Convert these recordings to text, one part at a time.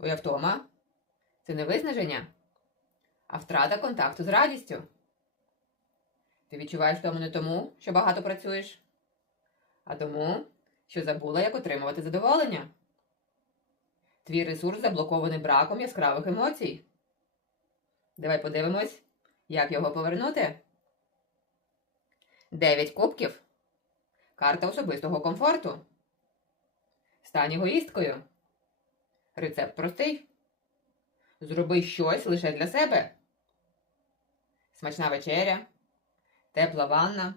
Твоя втома це не виснаження, а втрата контакту з радістю. Ти відчуваєш втому не тому, що багато працюєш, а тому, що забула, як отримувати задоволення. Твій ресурс заблокований браком яскравих емоцій. Давай подивимось, як його повернути. Дев'ять кубків. Карта особистого комфорту. Стань егоїсткою. Рецепт простий. Зроби щось лише для себе. Смачна вечеря, тепла ванна,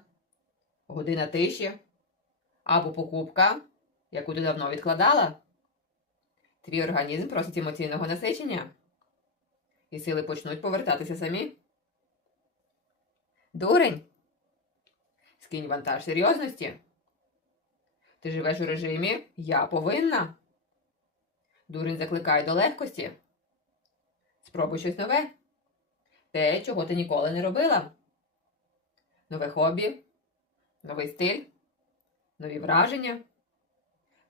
година тиші або покупка, яку ти давно відкладала. Твій організм просить емоційного насичення, і сили почнуть повертатися самі. Дурень. Скинь вантаж серйозності. Ти живеш у режимі Я повинна. Дурень закликає до легкості. Спробуй щось нове. Те, чого ти ніколи не робила. Нове хобі, новий стиль, нові враження.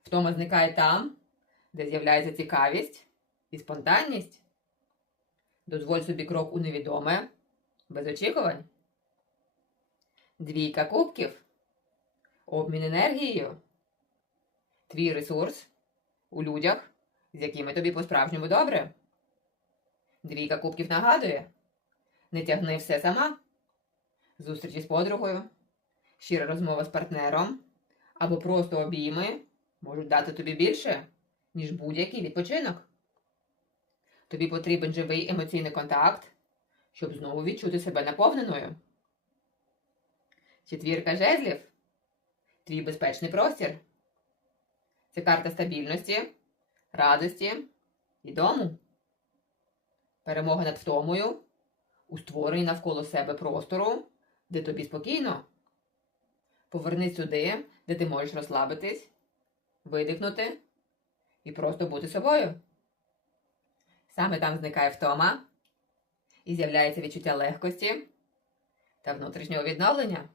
Втома зникає там, де з'являється цікавість і спонтанність. Дозволь собі крок у невідоме, без очікувань. Двійка кубків. Обмін енергією. Твій ресурс у людях, з якими тобі по-справжньому добре. Двійка кубків нагадує: не тягни все сама. Зустрічі з подругою, щира розмова з партнером або просто обійми можуть дати тобі більше, ніж будь-який відпочинок. Тобі потрібен живий емоційний контакт, щоб знову відчути себе наповненою. Четвірка жезлів твій безпечний простір. Це карта стабільності, радості і дому. Перемога над втомою у створенні навколо себе простору, де тобі спокійно. Повернись сюди, де ти можеш розслабитись, видихнути і просто бути собою. Саме там зникає втома і з'являється відчуття легкості та внутрішнього відновлення.